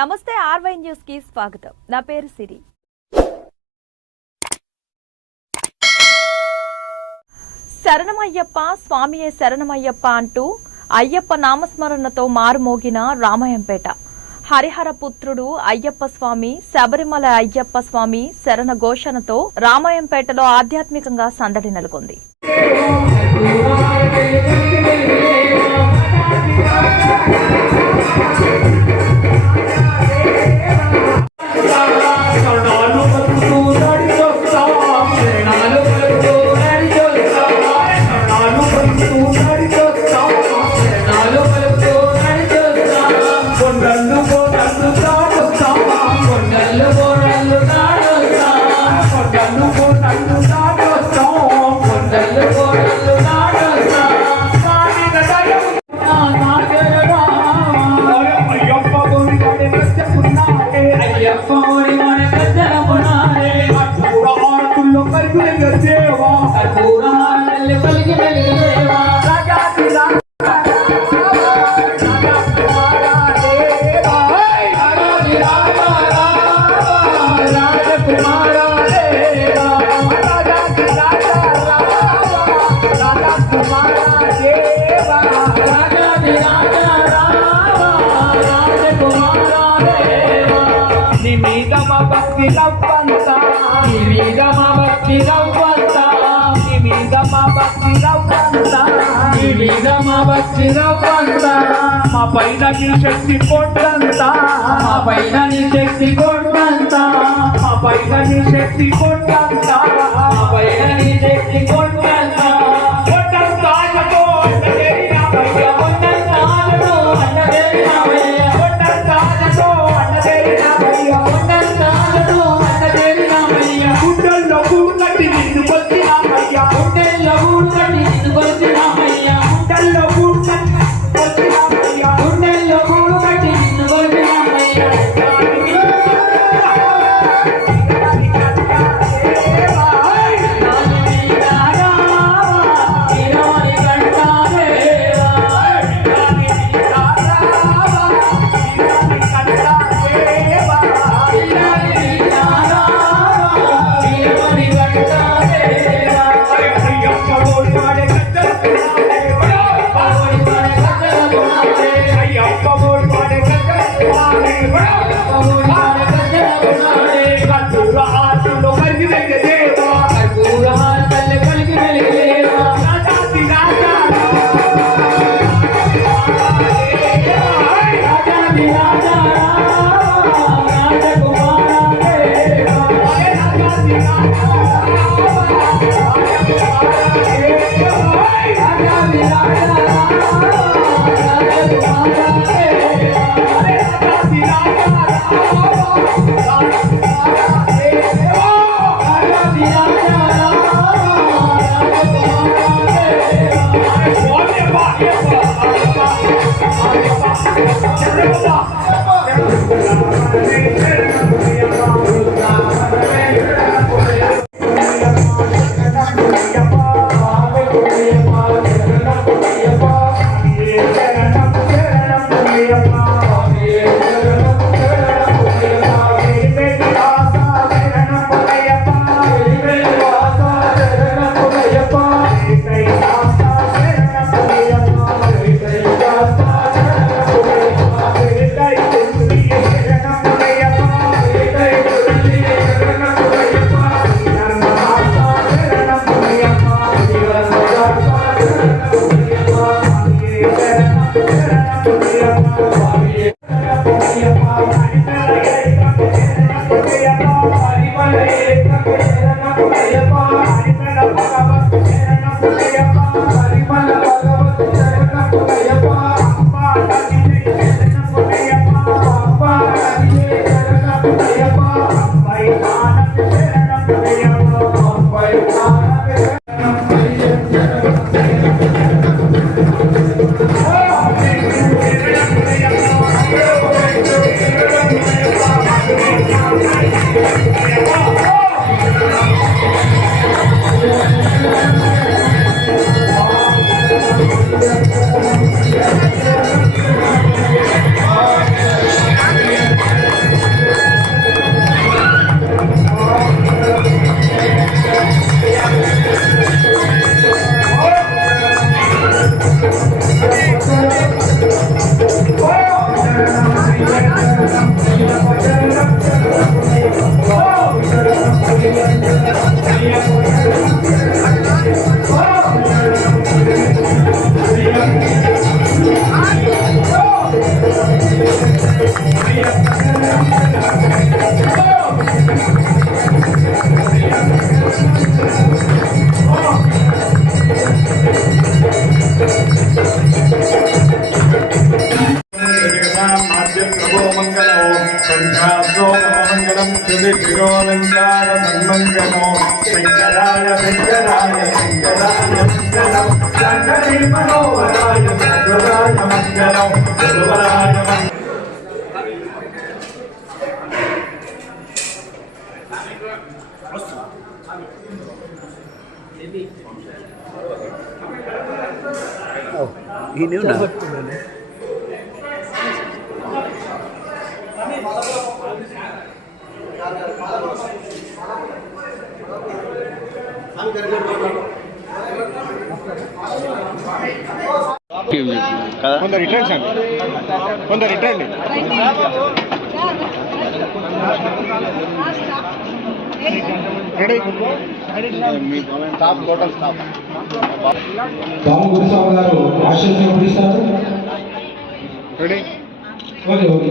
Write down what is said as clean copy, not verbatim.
నమస్తే RY news కి స్వాగతం. నా పేరు సిరి. శరణమయ్యప్ప స్వామియే శరణమయ్యప్ప అంటూ అయ్యప్ప నామస్మరణతో మారుమోగిన రామాయంపేట. హరిహర పుత్రుడు అయ్యప్ప స్వామి, శబరిమల అయ్యప్ప స్వామి శరణ ఘోషణతో రామాయంపేటలో ఆధ్యాత్మికంగా సందడి నెలకొంది. మా పైన నీ శక్తి కొట్టంతా, మా పైన నీ శక్తి కొట్టంతా, మా పైన నీ శక్తి కొట్టంతా, మా పైన నీ శక్తి కొట్టంతా. కొట్టంతాజతో అన్నదేరినామయ్య, కొట్టంతాజతో అన్నదేరినామయ్య, కొట్టంతాజతో అన్నదేరినామయ్య, కొట్టంతాజతో అన్నదేరినామయ్య. గుండెల్లో గూడు కట్టి నిన్ను కొట్టినామయ్య, గుండెల్లో గూడు కట్టి నిన్ను కొట్టినామయ్య, గుండెల్లో గూడు కట్టి మంగళం సుధిరోలంకార సన్మంగళం శంకరాయ శంకరాయ శంకరాయ మంగళం శంకరీ మనోహరాయ సర్వరాయ మంగళం సర్వరాయ He knew now. కొంత రిటర్న్ సార్ కొంత return ready stop total stop Ramu Guruswamy గారు ఆశీర్వాదం ఇస్తారు. Ready okay okay